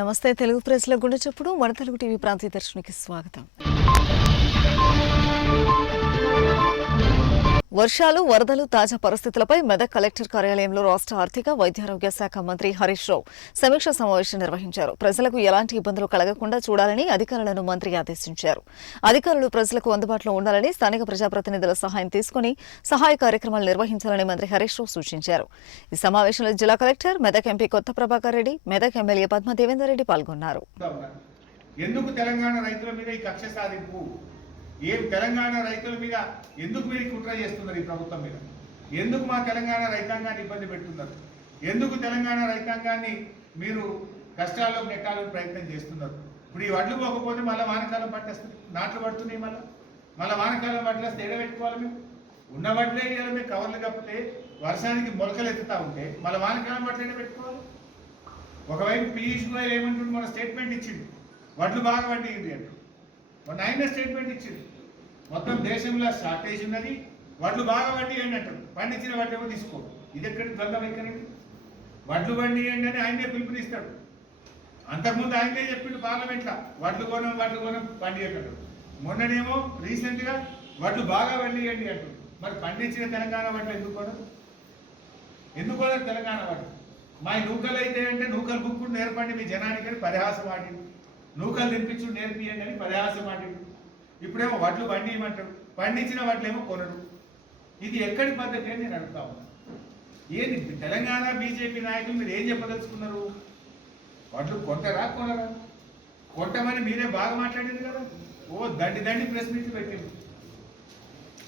నమస్తే తెలుగు ప్రెస్ లో గుండె చప్పుడు మన తెలుగు టీవీ ప్రాంతీయ దర్శనికి స్వాగతం. వర్షాలు వరదలు తాజా పరిస్థితులపై మెదక్ కలెక్టర్ కార్యాలయంలో రాష్ట్ర ఆర్థిక వైద్యారోగ్య శాఖ మంత్రి హరీష్ రావు సమీక్ష సమావేశం నిర్వహించారు. ప్రజలకు ఎలాంటి ఇబ్బందులు కలగకుండా చూడాలని అధికారులను మంత్రి ఆదేశించారు. అధికారులు ప్రజలకు అందుబాటులో ఉండాలని స్థానిక ప్రజాప్రతినిధుల సహాయం తీసుకుని సహాయ కార్యక్రమాలు నిర్వహించాలని మంత్రి హరీష్ రావు సూచించారు. ఈ సమావేశంలో జిల్లా కలెక్టర్, మెదక్ ఎంపీ కొత్త ప్రభాకర్ రెడ్డి, మెదక్ ఎమ్మెల్యే పద్మ దేవేందర్ రెడ్డి పాల్గొన్నారు. ఎందుకు తెలంగాణ రైతుల మీద ఈ కక్ష సాధింపు? తెలంగాణ రైతుల మీద ఎందుకు మీరు కుట్ర చేస్తున్నారు? ఈ ప్రభుత్వం మీద ఎందుకు మా తెలంగాణ రైతాంగాన్ని ఇబ్బంది పెడుతున్నారు? ఎందుకు తెలంగాణ రైతాంగాన్ని మీరు కష్టాల్లో నెట్టాలని ప్రయత్నం చేస్తున్నారు? ఇప్పుడు ఈ వడ్లు పోకపోతే మళ్ళీ వానకాలం పట్టేస్తుంది, నాట్లు పడుతున్నాయి, మళ్ళీ వానకాలం పట్టేస్తే ఎడబెట్టుకోవాలి. మేము ఉన్న వడ్లే ఇవ్వాలి, మేము కవర్లు కప్పితే వర్షానికి మొలకలు ఎత్తుతా ఉంటే మళ్ళీ వానకాలం పట్ల ఎడబెట్టుకోవాలి. ఒకవైపు పీయూష్ గోయల్ ఏమంటుంది, మన స్టేట్మెంట్ ఇచ్చింది వడ్లు బాగా పండింది అంటూ. మొన్న ఆయన స్టేట్మెంట్ ఇచ్చింది, మొత్తం దేశంలో షార్టేజ్ ఉన్నది, వడ్లు బాగా పండియండి అంటారు, పండించిన వడ్లు ఏమో తీసుకో. ఇది ఎక్కడికి ద్వంద్వం ఎక్కడండి? వడ్లు పండియండి అని ఆయనే పిలుపునిస్తాడు. అంతకుముందు ఆయనే చెప్పిండు పార్లమెంట్లో, వడ్లు కొనం పండియకంటాడు. మొన్ననేమో రీసెంట్గా వడ్లు బాగా పండియండి అంటారు. మరి పండించిన తెలంగాణ వడ్లు ఎందుకు తెలంగాణ వడ్లు? మా నూకలు అయితే అంటే నూకలు బుక్కుడు నేర్పండి మీ జనానికి అని పరిహాసం ఆడిండు. నూకలు తెప్పించుడు నేర్పియండి అని పరిహాసం ఆడిండు. ఇప్పుడేమో వడ్లు పండియమంటాడు, పండించిన వడ్లేమో కొనడు. ఇది ఎక్కడి పద్ధతి అని నేను అడుగుతా ఉన్నాను. ఏంది తెలంగాణ బీజేపీ నాయకులు మీరు ఏం చెప్పదలుచుకున్నారు? వడ్లు కొంటారా కొనరా? కొంటమని మీరే బాగా మాట్లాడింది కదా. దండి ప్రెస్ మీట్లు పెట్టింది.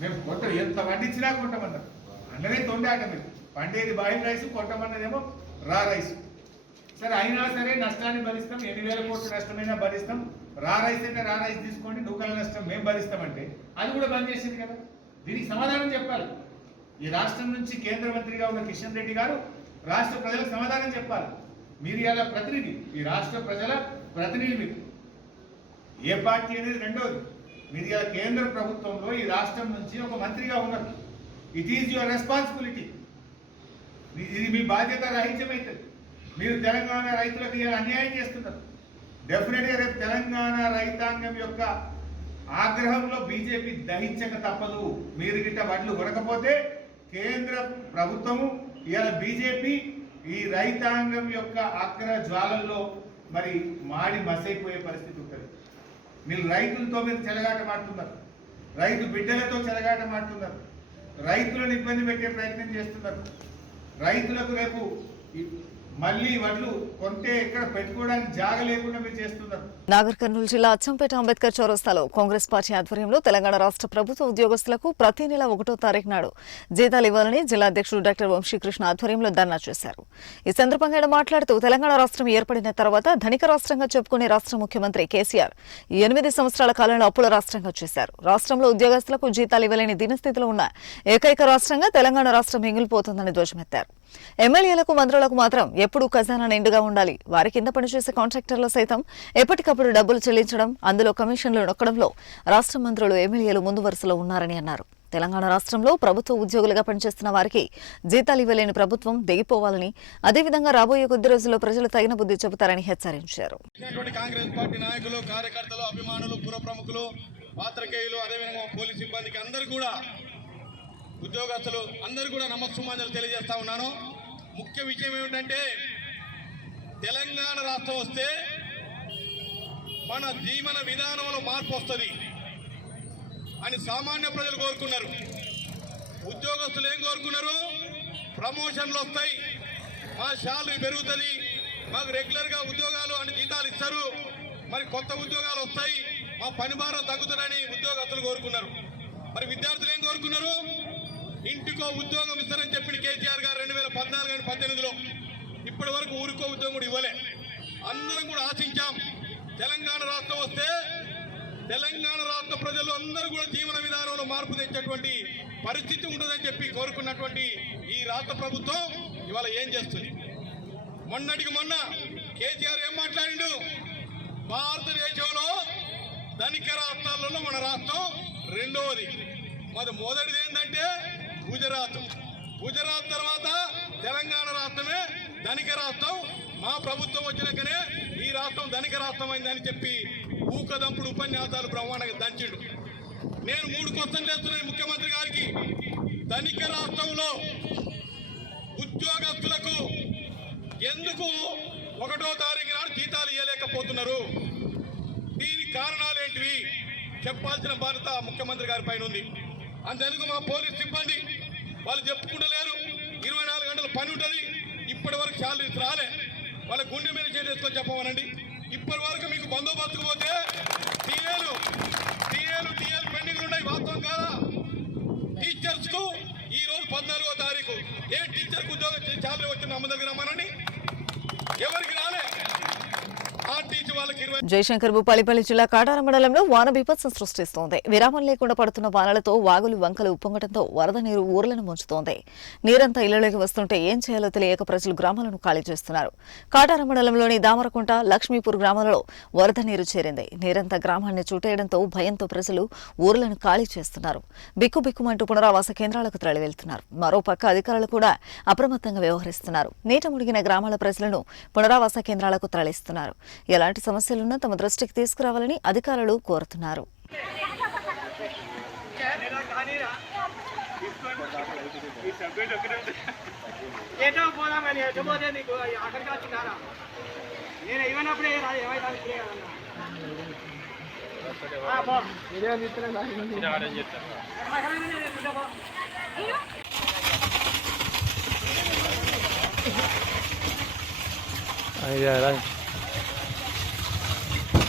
మేము ఎంత పండించినా కొంటామన్నారు. అన్నదే తొండాట. మీరు పండేది బాయిల్ రైస్, కొంటామన్నదేమో రా రైస్. సరే, అయినా సరే నష్టాన్ని భరిస్తాం, 8,000 కోట్ల నష్టమైనా భరిస్తాం. రా రైస్ అయితే రా రైస్ తీసుకోండి, నూకల నష్టం మేము భరిస్తామంటే అది కూడా బంద్ చేసింది కదా. దీనికి సమాధానం చెప్పాలి. ఈ రాష్ట్రం నుంచి కేంద్ర మంత్రిగా ఉన్న కిషన్ రెడ్డి గారు రాష్ట్ర ప్రజలకు సమాధానం చెప్పాలి. మీరు ఇలా ప్రతినిధి, ఈ రాష్ట్ర ప్రజల ప్రతినిధి. మీరు ఏ పార్టీ అనేది రెండవది. మీరు ఇలా కేంద్ర ప్రభుత్వంలో ఈ రాష్ట్రం నుంచి ఒక మంత్రిగా ఉన్నారు. It is your responsibility. ఇది మీ బాధ్యత రాహిత్యమవుతుంది. మీరు తెలంగాణ రైతులకు ఇలా అన్యాయం చేస్తున్నారు. డెఫినెట్గా రేపు తెలంగాణ రైతాంగం యొక్క ఆగ్రహంలో బీజేపీ దహించక తప్పదు. మీరు గిట్ట వడ్లు కొనకపోతే కేంద్ర ప్రభుత్వము ఇవాళ బీజేపీ ఈ రైతాంగం యొక్క ఆగ్రహ జ్వాలల్లో మరి మాడి మసైపోయే పరిస్థితి ఉంటుంది. మీరు రైతులతో మీరు చెలగాటమాడుతున్నారు, రైతు బిడ్డలతో చెలగాటమాడుతున్నారు, రైతులను ఇబ్బంది పెట్టే ప్రయత్నం చేస్తున్నారు. రైతులకు రేపు మళ్ళీ వడ్లు కొంటే ఎక్కడ పెట్టుకోవడానికి జాగ లేకుండా మీరు చేస్తున్నారు. నాగర్ కర్నూలు జిల్లా అచ్చంపేట అంబేద్కర్ చౌరస్తాలో కాంగ్రెస్ పార్టీ ఆధ్వర్యంలో తెలంగాణ రాష్ట్ర ప్రభుత్వ ఉద్యోగస్తులకు ప్రతి నెల 1వ తారీఖు నాడు జీతాలు ఇవ్వాలని జిల్లా అధ్యక్షుడు డాక్టర్ వంశీకృష్ణ ఆధ్వర్యంలో ధర్నా చేశారు. ఈ సందర్భంగా ఆయన మాట్లాడుతూ తెలంగాణ రాష్ట్రం ఏర్పడిన తర్వాత ధనిక రాష్ట్రంగా చెప్పుకునే రాష్ట్ర ముఖ్యమంత్రి కేసీఆర్ 8 సంవత్సరాల కాలంలో అప్పుల రాష్ట్రంగా చేశారు. రాష్ట్రంలో ఉద్యోగస్తులకు జీతాలు ఇవ్వలేని దీనస్థితిలో ఉన్న ఏకైక రాష్ట్రంగా తెలంగాణ రాష్ట్రం మిగిలిపోతుందని ధ్వజమెత్తారు. ఎమ్మెల్యేలకు, మంత్రులకు మాత్రం ఎప్పుడూ ఖజానా నిండుగా ఉండాలి. వారి కింద పనిచేసే కాంట్రాక్టర్లు సైతం ఎప్పటికప్పుడు డబ్బులు చెల్లించడం, అందులో కమిషన్లు నొక్కడంలో రాష్ట్ర మంత్రులు, ఎమ్మెల్యేలు ముందు వరుసలో ఉన్నారని అన్నారు. తెలంగాణ రాష్ట్రంలో ప్రభుత్వ ఉద్యోగులుగా పనిచేస్తున్న వారికి జీతాలు ఇవ్వలేని ప్రభుత్వం దిగిపోవాలని, అదేవిధంగా రాబోయే కొద్ది రోజుల్లో ప్రజలు తగిన బుద్ధి చెబుతారని హెచ్చరించారు. కాంగ్రెస్ పార్టీ నాయకులు, కార్యకర్తలు, అభిమానులు, పుర ప్రముఖులు, పాత్రికేయులు, అదేవిధంగా పోలీసు సిబ్బందికి అందరూ కూడా, ఉద్యోగస్తులు అందరూ కూడా నమస్సుమాంజలు తెలియజేస్తా ఉన్నాను. ముఖ్య విషయం ఏమిటంటే తెలంగాణ రాష్ట్రం వస్తే మన జీవన విధానంలో మార్పు వస్తుంది అని సామాన్య ప్రజలు కోరుకున్నారు. ఉద్యోగస్తులు ఏం కోరుకున్నారు? ప్రమోషన్లు వస్తాయి, మా శాలరీ పెరుగుతుంది, మాకు రెగ్యులర్గా ఉద్యోగాలు అని జీతాలు ఇస్తారు, మరి కొత్త ఉద్యోగాలు వస్తాయి, మా పని భారం తగ్గుతుందని ఉద్యోగస్తులు కోరుకున్నారు. మరి విద్యార్థులు ఏం కోరుకున్నారు? ఇంటికో ఉద్యోగం ఇస్తారని చెప్పిన కేసీఆర్ గారు 2014-18లో ఇప్పటి వరకు ఊరికో ఉద్యోగం కూడా ఇవ్వలే. అందరం కూడా ఆశించాం తెలంగాణ రాష్ట్రం వస్తే తెలంగాణ రాష్ట్ర ప్రజలు అందరూ కూడా జీవన విధానంలో మార్పు తెచ్చేటువంటి పరిస్థితి ఉంటుందని చెప్పి కోరుకున్నటువంటి ఈ రాష్ట్ర ప్రభుత్వం ఇవాళ ఏం చేస్తుంది? మొన్నటికి మొన్న కేసీఆర్ ఏం మాట్లాడిండు? భారతదేశంలో ధనిక రాష్ట్రాలలో మన రాష్ట్రం రెండవది. మరి మొదటిది ఏంటంటే గుజరాత్ తర్వాత తెలంగాణ రాష్ట్రమే ధనిక రాష్ట్రం. మా ప్రభుత్వం వచ్చినాకనే ఈ రాష్ట్రం ధనిక రాష్ట్రమైందని చెప్పి ఊకదంపుడు ఉపన్యాసాలు బ్రహ్మాండంగా దంచిండు. నేను 3 క్వశ్చన్లు వేస్తున్నాను ముఖ్యమంత్రి గారికి. ధనిక రాష్ట్రంలో ఉద్యోగస్తులకు ఎందుకు 1వ తారీఖు నాడు జీతాలు ఇవ్వలేకపోతున్నారు? దీనికి కారణాలేంటివి చెప్పాల్సిన బాధ్యత ముఖ్యమంత్రి గారి పైన ఉంది. అంతెందుకు మా పోలీస్ సిబ్బంది వాళ్ళు చెప్పుకుంటలేరు. 24 గంటల పని ఉంటుంది, ఇప్పటి వరకు శాలరీస్ రాలే. వాళ్ళ గుండె మీద చేసుకొని చెప్పమనండి. ఇప్పటి వరకు మీకు బందోబస్తుకు పోతే టీఏలు పెండింగ్ ఉన్నాయి, వాస్తవం కాదా? టీచర్స్ కు ఈ రోజు 14వ తారీఖు ఏ టీచర్ కు ఉద్యోగం శాలరీ వచ్చిన అమ్మ దగ్గర రమ్మనండి. ఎవరికి రాలే. జయశంకర్ భూపాలపల్లి జిల్లా కాటార మండలంలో వాన బీభత్సం సృష్టిస్తోంది. విరామం లేకుండా పడుతున్న వానలతో వాగులు వంకలు ఉప్పొంగటంతో వరద నీరు ఊర్లను ముంచుతోంది. నీరంతా ఇళ్లలోకి వస్తుంటే ఏం చేయాలో తెలియక ప్రజలు గ్రామాలను ఖాళీ చేస్తున్నారు. కాటార మండలంలోని దామరకుంట, లక్ష్మీపూర్ గ్రామాలలో వరద నీరు చేరింది. నీరంతా గ్రామాన్ని చుట్టేయడంతో భయంతో ప్రజలు ఊర్లను ఖాళీ చేస్తున్నారు. బిక్కుబిక్కుమంటూ పునరావాస కేంద్రాలకు తరలి వెళ్తున్నారు. మరోపక్క అధికారులు కూడా అప్రమత్తంగా వ్యవహరిస్తున్నారు. నీట మునిగిన గ్రామాల ప్రజలను పునరావాస కేంద్రాలకు తరలిస్తున్నారు. ఎలాంటి సమస్యలున్నా తమ దృష్టికి తీసుకురావాలని అధికారులు కోరుతున్నారు.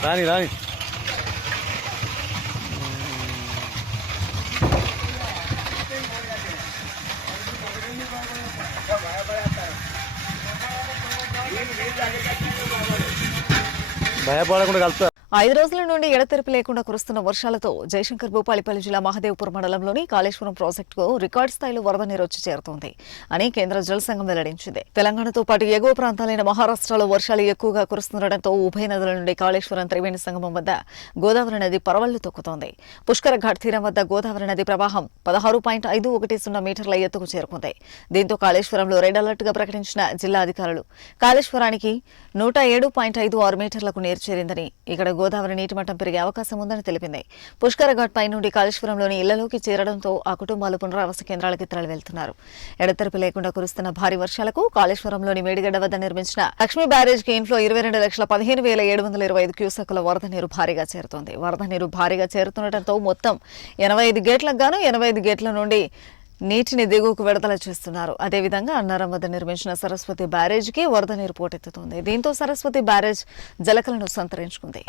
రాని 5 రోజుల నుండి ఎడతెరిపి లేకుండా కురుస్తున్న వర్షాలతో జయశంకర్ భూపాలపల్లి జిల్లా మహదేవ్పూర్ మండలంలోని కాళేశ్వరం ప్రాజెక్టుకు రికార్డు స్థాయిలో వరద నీరు వచ్చి చేరుతోంది అని కేంద్ర జల సంఘం వెల్లడించింది. తెలంగాణతో పాటు ఎగువ ప్రాంతాలైన మహారాష్ట్రలో వర్షాలు ఎక్కువగా కురుస్తుండటంతో ఉభయ నదుల నుండి కాళేశ్వరం త్రివేణి సంగమం వద్ద గోదావరి నది పరవళ్లు తొక్కుతోంది. పుష్కర ఘాట్ తీరం వద్ద గోదావరి నది ప్రవాహం 16.510 మీటర్ల ఎత్తుకు చేరుకుంది. దీంతో కాళేశ్వరంలో రెడ్ అలర్ట్ గా ప్రకటించిన జిల్లా అధికారులు కాళేశ్వరానికి 107.56 మీటర్లకు నీరు చేరిందని, ఇక్కడ గోదావరి నీటి మట్టం పెరిగే అవకాశం ఉందని తెలిపింది. పుష్కర ఘాట్ పై నుండి కాళేశ్వరంలోని ఇళ్లలోకి చేరడంతో ఆ కుటుంబాలు పునరావాస కేంద్రాలకి తరలి వెళ్తున్నారు. ఎడతెరిపి లేకుండా కురుస్తున్న భారీ వర్షాలకు కాళేశ్వరంలోని మేడిగడ్డ వద్ద నిర్మించిన లక్ష్మీ బ్యారేజ్ కి ఇన్ఫ్లో 22,15,725 క్యూసెక్కుల వరద నీరు భారీగా చేరుతోంది. వరద నీరు భారీగా చేరుతుండటంతో మొత్తం 85 గేట్లకు గాను 85 గేట్ల నుండి నీటిని దిగువకు విడుదల చేస్తున్నారు. అదేవిధంగా అన్నారం వద్ద నిర్మించిన సరస్వతి బ్యారేజ్కి వరద నీరు పోటెత్తుతోంది. దీంతో సరస్వతి బ్యారేజ్ జలకలను సంతరించుకుంది.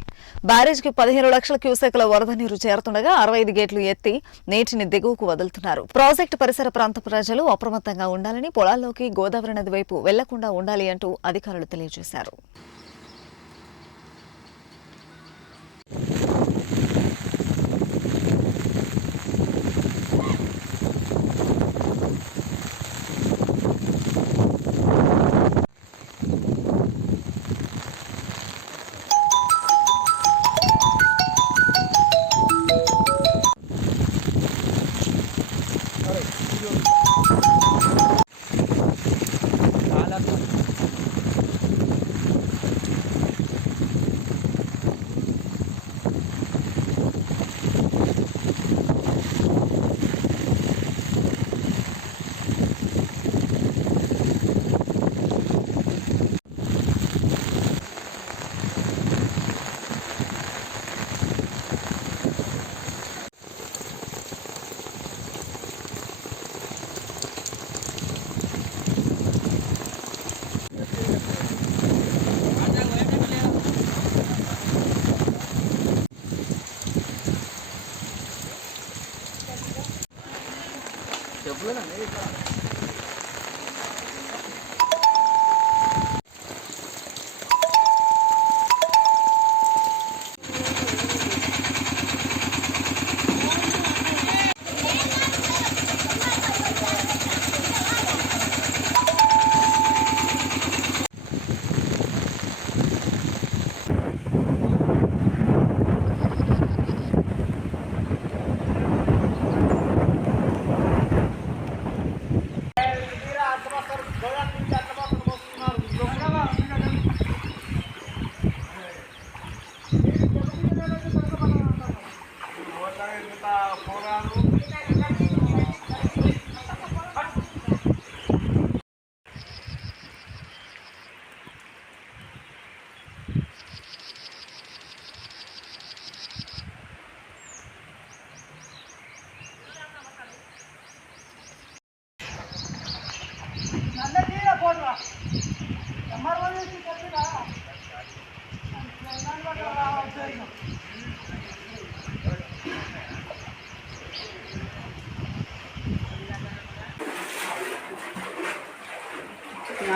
బ్యారేజ్కి 15 లక్షల క్యూసెక్ల వరద నీరు చేరుతుండగా 65 గేట్లు ఎత్తి నీటిని దిగువకు వదులుతున్నారు. ప్రాజెక్టు పరిసర ప్రాంత ప్రజలు అప్రమత్తంగా ఉండాలని, పొలాల్లోకి గోదావరి నది వైపు వెళ్లకుండా ఉండాలి అంటూ అధికారులు తెలియజేశారు.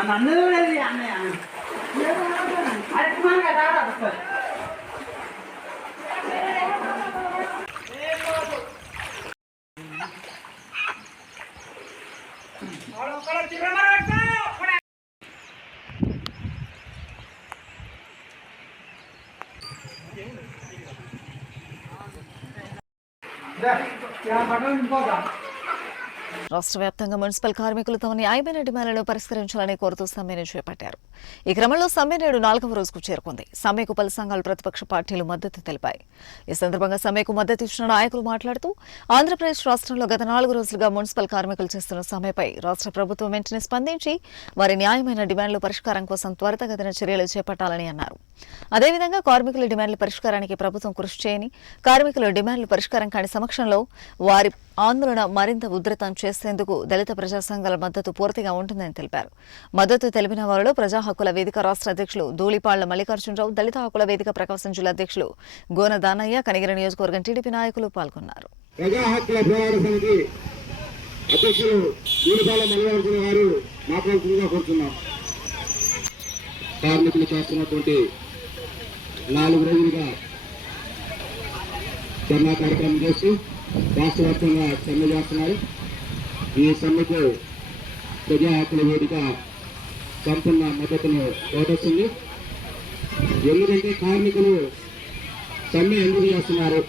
నన్ను అన్నయ్య అడుగుతున్నాను కదా ఒకసారి రాష్ట్ర వ్యాప్తంగా మున్సిపల్ కార్మికులు తమ న్యాయమైన డిమాండ్లను పరిష్కరించాలని కోరుతూ సమ్మెను చేపట్టారు. ఈ క్రమంలో సమ్మె నేడు 4వ రోజుకు చేరుకుంది. సమ్మెకు పలు సంఘాలు, ప్రతిపక్ష పార్టీలు మద్దతు తెలిపాయి. ఈ సందర్భంగా సమ్మెకు మద్దతు ఇచ్చిన నాయకులు మాట్లాడుతూ ఆంధ్రప్రదేశ్ రాష్ట్రంలో గత 4 రోజులుగా మున్సిపల్ కార్మికులు చేస్తున్న సమ్మెపై రాష్ట్ర ప్రభుత్వం వెంటనే స్పందించి వారి న్యాయమైన డిమాండ్ల పరిష్కారం కోసం త్వరితగతిన చర్యలు చేపట్టాలని అన్నారు. అదేవిధంగా కార్మికుల డిమాండ్ల పరిష్కారానికి ప్రభుత్వం కృషి చేయని, కార్మికుల డిమాండ్లు పరిష్కారం కాని సమక్షంలో వారి ఆందోళన మరింత ఉధృతం చేసేందుకు దళిత ప్రజా సంఘాల మద్దతు పూర్తిగా ఉంటుందని తెలిపారు. మద్దతు తెలిపిన వారిలో ప్రజా హక్కుల వేదిక రాష్ట్ర అధ్యక్షులు ధూళిపాళ్ల మల్లికార్జునరావు, దళిత హక్కుల వేదిక ప్రకాశం జిల్లా అధ్యక్షులు గోన దానయ్య, కనిగిరి నియోజకవర్గం టీడీపీ నాయకులు పాల్గొన్నారు. ప్రజా హక్కుల పోరాట సమితి అధ్యక్షులు ధూళిపాళ్ల మల్లికార్జున గారు మాట్లాడుతుందిగా కోరుతున్నాం. కార్మికులు చేస్తున్నటువంటి 4 రోజులుగా ధర్నా కార్యక్రమం చేస్తూ రాష్ట్ర వ్యాప్తంగా సమ్మె చేస్తున్నారు. ఈ సమ్మెకు ప్రజా హక్కుల వేదిక సంపూర్ణ మద్దతును ప్రకటిస్తుంది. ఎందుకంటే కార్మికులు సమ్మె ఎందుకు చేస్తున్నారు,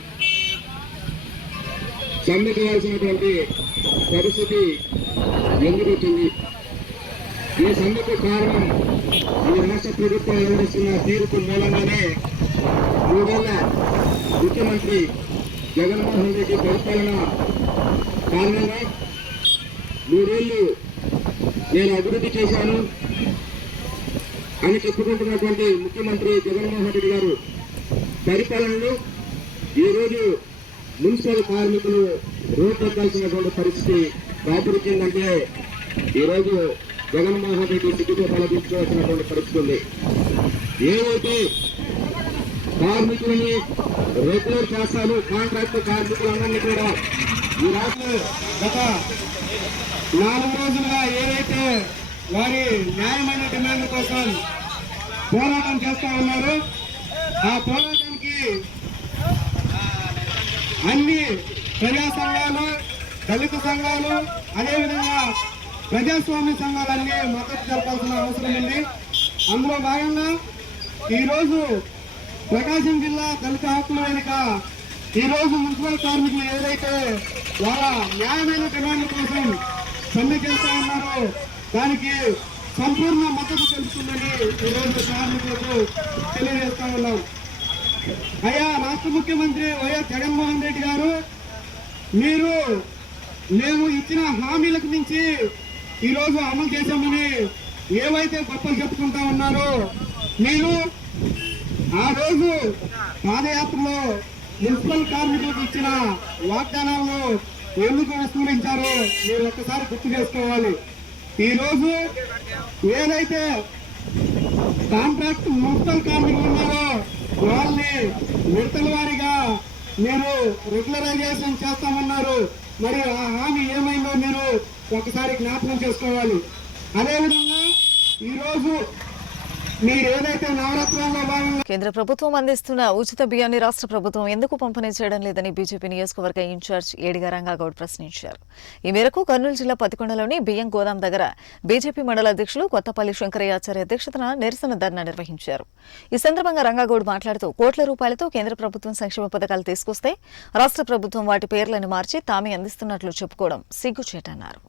సమ్మె చేయాల్సినటువంటి పరిస్థితి ఎందుకు వచ్చింది, ఈ సమ్మెకు కారణం ఈ రాష్ట్ర ప్రభుత్వం వివరిస్తున్న తీర్పు మూలంగానే 3 ఏళ్ల ముఖ్యమంత్రి జగన్మోహన్ రెడ్డి పరిపాలన కారణంగా 3 ఏళ్లు నేను అభివృద్ధి చేశాను అని చెప్పుకుంటున్నటువంటి ముఖ్యమంత్రి జగన్మోహన్ రెడ్డి గారు పరిపాలనలో ఈరోజు మున్సిపల్ కార్మికులు రోడ్డు ఎక్కాల్సినటువంటి పరిస్థితి దాపురించిందంటే ఈరోజు జగన్మోహన్ రెడ్డి సిగ్గుతో తలదించుకోవాల్సినటువంటి పరిస్థితి ఉంది. ఏవైతే కార్మికులని రెగ్యులర్ చేస్తాను, కాంట్రాక్ట్ కార్మికులందరినీ కూడా ఈ రాష్ట్రంలో గత 4 రోజులుగా ఏదైతే వారి న్యాయమైన డిమాండ్ల కోసం పోరాటం చేస్తా ఉన్నారో ఆ పోరాటానికి అన్ని ప్రజా సంఘాలు, దళిత సంఘాలు, అదేవిధంగా ప్రజాస్వామ్య సంఘాలన్నీ మద్దతు జరపాల్సిన అవసరం ఉంది. అందులో భాగంగా ఈరోజు ప్రకాశం జిల్లా దళిత హక్కుల వేదిక ఈరోజు మున్సిపల్ కార్మికులు ఏదైతే వాళ్ళ న్యాయమైన డిమాండ్ల కోసం సమ్మె చేస్తా ఉన్నారో దానికి సంపూర్ణ మద్దతు తెలుపుతుందని ఈరోజు కార్మికులకు తెలియజేస్తా ఉన్నాం. అయ్యా రాష్ట్ర ముఖ్యమంత్రి వైఎస్ జగన్మోహన్ రెడ్డి గారు, మీరు మేము ఇచ్చిన హామీలకు మించి ఈరోజు అమలు చేశామని ఏవైతే గొప్పలు చెప్పుకుంటా ఉన్నారో మీరు ఆ రోజు పాదయాత్రలో మున్సిపల్ కార్మికులకు ఇచ్చిన వాగ్దానాలను ఎందుకు విస్మరించారో మీరు ఒక్కసారి గుర్తు చేసుకోవాలి. ఈరోజు ఏదైతే కాంట్రాక్ట్ మున్సిపల్ కార్మికులు ఉన్నారో వాళ్ళని విడతల వారీగా మీరు రెగ్యులరైజేషన్ చేస్తామన్నారు. మరి ఆ హామీ ఏమైందో మీరు ఒకసారి జ్ఞాపకం చేసుకోవాలి. అదేవిధంగా ఈరోజు మీరు ఏదైతే నవరత్నాల్లో భాగంగా కేంద్ర ప్రభుత్వం అందిస్తున్న ఉచిత బియ్యాన్ని రాష్ట్ర ప్రభుత్వం ఎందుకు పంపిణీ చేయడం లేదని బీజేపీ నియోజకవర్గ ఇన్ఛార్జ్ ఏడిగా రంగాగౌడ్ ప్రశ్నించారు. ఈ మేరకు కర్నూలు జిల్లా పతికొండలోని బియ్యం గోదాం దగ్గర బీజేపీ మండల అధ్యక్షులు కొత్తపల్లి శంకరయ్యాచార్య అధ్యక్షతన నిరసన ధర్నా నిర్వహించారు. ఈ సందర్భంగా రంగాగౌడ్ మాట్లాడుతూ కోట్ల రూపాయలతో కేంద్ర ప్రభుత్వం సంక్షేమ పథకాలు తీసుకొస్తే రాష్ట్ర ప్రభుత్వం వాటి పేర్లను మార్చి తామే అందిస్తున్నట్లు చెప్పుకోవడం సిగ్గుచేటన్నారు.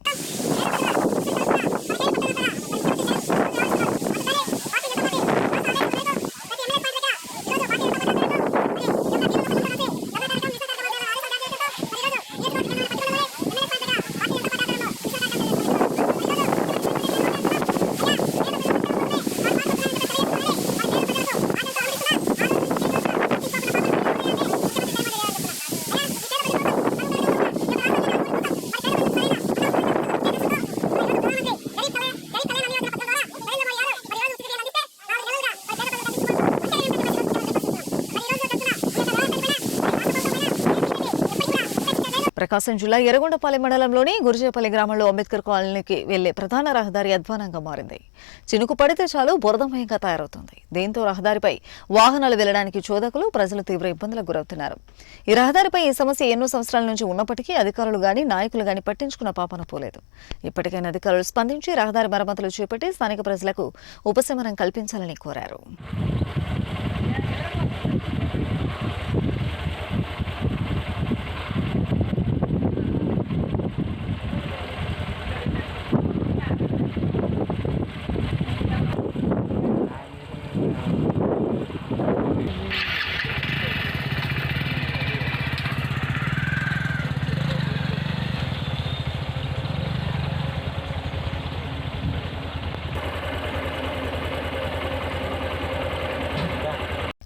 ప్రకాశం జిల్లా ఎర్రగొండపాలెం మండలంలోని గురిజేపల్లి గ్రామంలో అంబేద్కర్ కాలనీకి వెళ్లే ప్రధాన రహదారి అధ్వానంగా మారింది. చినుకు పడితే చాలు బురదమయంగా తయారవుతుంది. దీంతో రహదారిపై వాహనాలు వెళ్లడానికి చోదకులు, ప్రజలు తీవ్ర ఇబ్బందులకు గురవుతున్నారు. ఈ రహదారిపై ఈ సమస్య ఎన్నో సంవత్సరాల నుంచి ఉన్నప్పటికీ అధికారులు గాని నాయకులు గాని పట్టించుకున్న పాపన పోలేదు. ఇప్పటికైనా అధికారులు స్పందించి రహదారి మరమ్మతులు చేపట్టి స్థానిక ప్రజలకు ఉపశమనం కల్పించాలని కోరారు.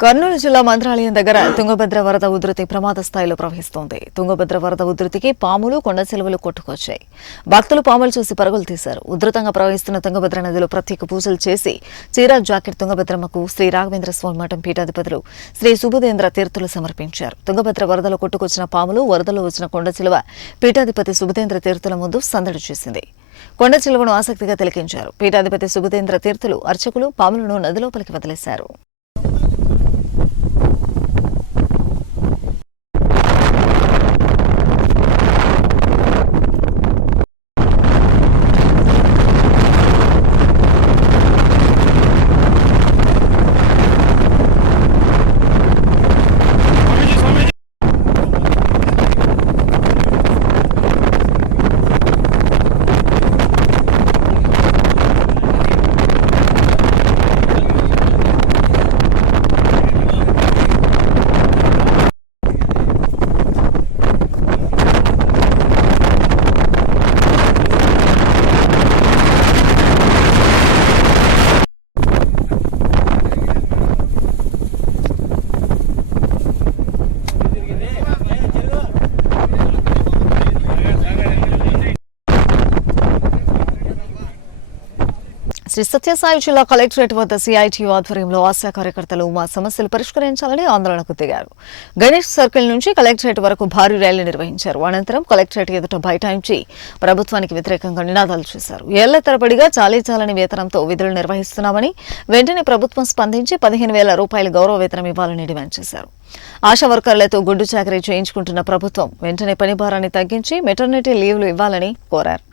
కర్నూలు జిల్లా మంత్రాలయం దగ్గర తుంగభద్ర వరద ఉధృతి ప్రమాద స్థాయిలో ప్రవహిస్తోంది. తుంగభద్ర వరద ఉధృతికి పాములు, కొండ చిలువలు కొట్టుకొచ్చాయి. భక్తులు పాములు చూసి పరుగులు తీశారు. ఉధృతంగా ప్రవహిస్తున్న తుంగభద్ర నదిలో ప్రత్యేక పూజలు చేసి చీరా జాకెట్ తుంగభద్రమ్మకు శ్రీ రాఘవేంద్ర స్వామి మఠం పీఠాధిపతులు శ్రీ సుబుధేంద్ర తీర్థులు సమర్పించారు. తుంగభద్ర వరదలో కొట్టుకొచ్చిన పాములు, వరదలో వచ్చిన కొండ చిలువ పీఠాధిపతి సుబుధేంద్ర తీర్థుల ముందు సందడి చేసింది. కొండ చిలువను ఆసక్తిగా తిలకించారు. పీఠాధిపతి సుబుధేంద్ర తీర్థులు, అర్చకులు పాములను నదిలోపలికి వదిలేశారు. శ్రీ సత్యసాయి జిల్లా కలెక్టరేట్ వద్ద సిఐటియు ఆధ్వర్యంలో ఆశా కార్యకర్తలు మా సమస్యలు పరిష్కరించాలని ఆందోళనకు దిగారు. గణేష్ సర్కిల్ నుంచి కలెక్టరేట్ వరకు భారీ ర్యాలీ నిర్వహించారు. అనంతరం కలెక్టరేట్ ఎదుట బైఠాయించి ప్రభుత్వానికి వ్యతిరేకంగా నినాదాలు చేశారు. ఏళ్ల తరబడిగా చాలీచాలని వేతనంతో విధులు నిర్వహిస్తున్నామని, వెంటనే ప్రభుత్వం స్పందించి 15,000 రూపాయల గౌరవ వేతనం ఇవ్వాలని డిమాండ్ చేశారు. ఆశా వర్కర్లతో గుడ్డు చాకరీ చేయించుకుంటున్న ప్రభుత్వం వెంటనే పని భారాన్ని తగ్గించి మెటర్నిటీ లీవ్లు ఇవ్వాలని కోరారు.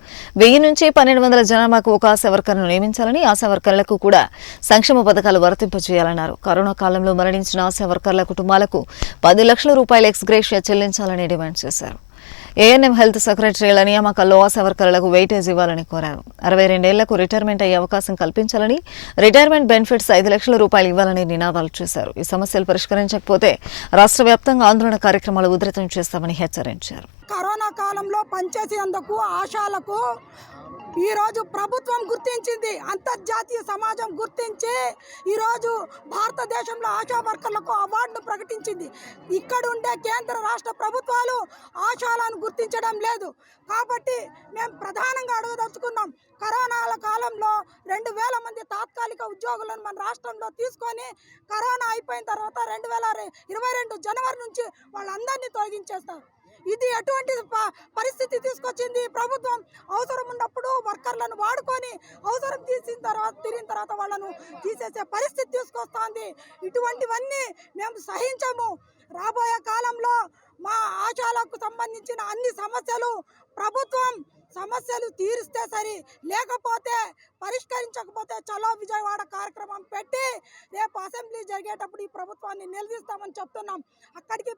1000 నుంచి 1200 జనాభాకు ఒక ఆశా వర్కర్ను నియమించాలని, ఆశా వర్కర్లకు కూడా సంక్షేమ పథకాలు వర్తింపజేయాలన్నారు. కరోనా కాలంలో మరణించిన ఆశా వర్కర్ల కుటుంబాలకు 10 లక్షల రూపాయల ఎక్స్గ్రేషియా చెల్లించాలని డిమాండ్ చేశారు. ఏఎన్ఎం హెల్త్ సెక్రటరీల నియామకాల్లో ఆశా వర్కర్లకు వెయిటేజ్ ఇవ్వాలని కోరారు. 62 ఏళ్లకు రిటైర్మెంట్ అయ్యే అవకాశం కల్పించాలని, రిటైర్మెంట్ బెనిఫిట్స్ 5 లక్షల రూపాయలు ఇవ్వాలని నినాదాలు చేశారు. ఈ సమస్యలు పరిష్కరించకపోతే రాష్ట్ర వ్యాప్తంగా ఆందోళన కార్యక్రమాలు ఉధృతం చేస్తామని హెచ్చరించారు. కరోనా కాలంలో పనిచేసేందుకు ఆశాలకు ఈరోజు ప్రభుత్వం గుర్తించింది, అంతర్జాతీయ సమాజం గుర్తించి ఈరోజు భారతదేశంలో ఆశా వర్కర్లకు అవార్డును ప్రకటించింది. ఇక్కడ ఉండే కేంద్ర రాష్ట్ర ప్రభుత్వాలు ఆశాలను గుర్తించడం లేదు. కాబట్టి మేము ప్రధానంగా అడగదలుచుకున్నాం, కరోనాల కాలంలో 2,000 మంది తాత్కాలిక ఉద్యోగులను మన రాష్ట్రంలో తీసుకొని కరోనా అయిపోయిన తర్వాత 2022 జనవరి నుంచి వాళ్ళందరినీ తొలగించేస్తారు. ఇది ఎటువంటి పరిస్థితి తీసుకొచ్చింది ప్రభుత్వం? అవసరం ఉన్నప్పుడు వర్కర్లను వాడుకొని అవసరం తీరిన తర్వాత వాళ్ళను తీసేసే పరిస్థితి తీసుకొస్తుంది. ఇటువంటివన్నీ మేము సహించము. రాబోయే కాలంలో మా ఆశాలకు సంబంధించిన అన్ని సమస్యలు ప్రభుత్వం సమస్యలు తీరిస్తే సరి, లేకపోతే పరిష్కరించకపోతే చలో విజయవాడ కార్యక్రమం పెట్టి రేపు అసెంబ్లీ జరిగేటప్పుడు ఈ ప్రభుత్వాన్ని నిలదీస్తామని చెప్తున్నాం. అక్కడికి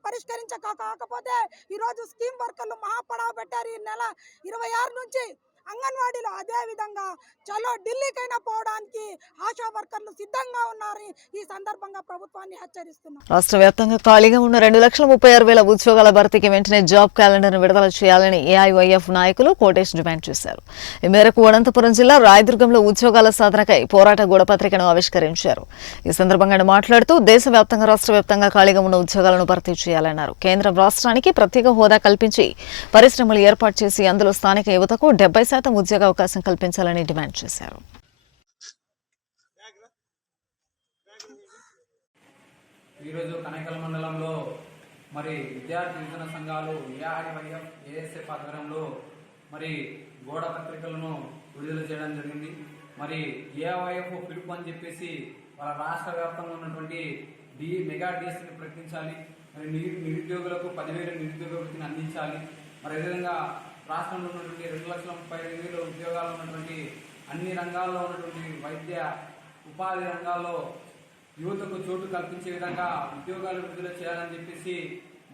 కాకపోతే ఈరోజు స్కీమ్ వర్కర్లు మహాపడావ పెట్టారు. ఈ నెల 26 నుంచి అంగన్వాడీలో అదే విధంగా చలో ఢిల్లీకైనా పోవడానికి ఆశా వర్కర్లు సిద్ధంగా ఉన్నారని ఈ సందర్భంగా ప్రభుత్వాన్ని హెచ్చరిస్తున్నారు. రాష్ట్ర వ్యాప్తంగా ఖాళీగా ఉన్న 2,36,000 ఉద్యోగాల భర్తీకి వెంటనే జాబ్ క్యాలెండర్ను విడుదల చేయాలని ఏఐవైఎఫ్ నాయకులు కోటేష్ డిమాండ్ చేశారు. ఈ మేరకు అనంతపురం జిల్లా రాయదుర్గంలో ఉద్యోగాల సాధనకై పోరాట గూఢపత్రికను ఆవిష్కరించారు. ఈ సందర్భంగా ఆయన మాట్లాడుతూ దేశవ్యాప్తంగా రాష్ట్ర వ్యాప్తంగా ఖాళీగా ఉన్న ఉద్యోగాలను భర్తీ చేయాలన్నారు. కేంద్రం రాష్ట్రానికి ప్రత్యేక హోదా కల్పించి పరిశ్రమలు ఏర్పాటు చేసి అందులో స్థానిక యువతకు 70% ఉద్యోగ అవకాశం కల్పించాలని డిమాండ్ చేశారు. ఈరోజు కనకల మండలంలో మరి విద్యార్థి యువజన సంఘాలు ఏఐవైఎఫ్ ఏఎస్ఎఫ్ ఆధ్వర్యంలో మరి గోడ పత్రికలను విడుదల చేయడం జరిగింది. మరి ఏఐవైఎఫ్ పిలుపు అని చెప్పేసి వాళ్ళ రాష్ట్ర వ్యాప్తంగా ఉన్నటువంటి మెగా డిఎస్సిని ప్రకటించాలి. మరి నిరుద్యోగులకు 10,000 నిరుద్యోగ వృత్తిని అందించాలి. మరి అదేవిధంగా రాష్ట్రంలో ఉన్నటువంటి 2,35,000 ఉద్యోగాలు ఉన్నటువంటి అన్ని రంగాల్లో ఉన్నటువంటి వైద్య ఉపాధి రంగాల్లో యువతకు చోటు కల్పించే విధంగా ఉద్యోగాలు విడుదల చేయాలని చెప్పేసి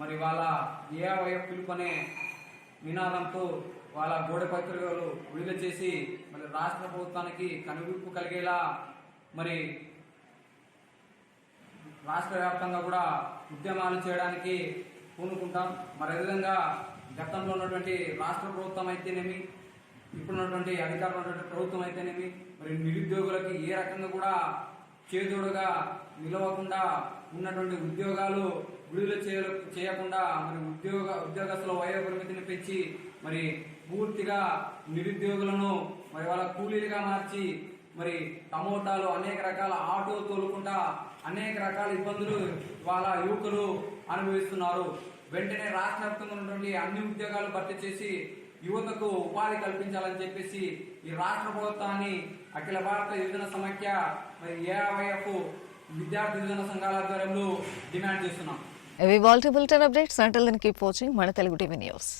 మరి వాళ్ళ ఏఐవైఎఫ్ పిలుపు అనే నినాదంతో వాళ్ళ గోడ పత్రికలు విడుదల చేసి మరి రాష్ట్ర ప్రభుత్వానికి కనువిప్పు కలిగేలా మరి రాష్ట్ర వ్యాప్తంగా కూడా ఉద్యమాలు చేయడానికి పూనుకుంటాం. మరి అదేవిధంగా గతంలో ఉన్నటువంటి రాష్ట్ర ప్రభుత్వం అయితేనేమి, ఇప్పుడున్నటువంటి అధికారంలో ఉన్నటువంటి ప్రభుత్వం అయితేనేమి మరి నిరుద్యోగులకి ఏ రకంగా కూడా చేదోడుగా నిలవకుండా ఉన్నటువంటి ఉద్యోగాలు విడుదల చేయకుండా మరి ఉద్యోగస్తుల వయోపరిమితిని పెంచి మరి పూర్తిగా నిరుద్యోగులను మరి వాళ్ళ కూలీలుగా మార్చి మరి టమోటాలు అనేక రకాల ఆటో తోలుకుంటా అనేక రకాల ఇబ్బందులు వాళ్ళ యువకులు అనుభవిస్తున్నారు. వెంటనే రాష్ట్ర వ్యాప్తంగా ఉన్నటువంటి అన్ని ఉద్యోగాలు భర్తీ చేసి యువతకు ఉపాధి కల్పించాలని చెప్పేసి ఈ రాష్ట్ర ప్రభుత్వాన్ని అఖిల భారత యువజన సమైక్య మరి ఏఐవైఎఫ్ విద్యార్థి యువజన సంఘాల ఆధ్వర్యంలో డిమాండ్ చేస్తున్నాం. ఇవి వాల్టీ bulletin updates. Until then keep watching మన తెలుగు టీవీ న్యూస్.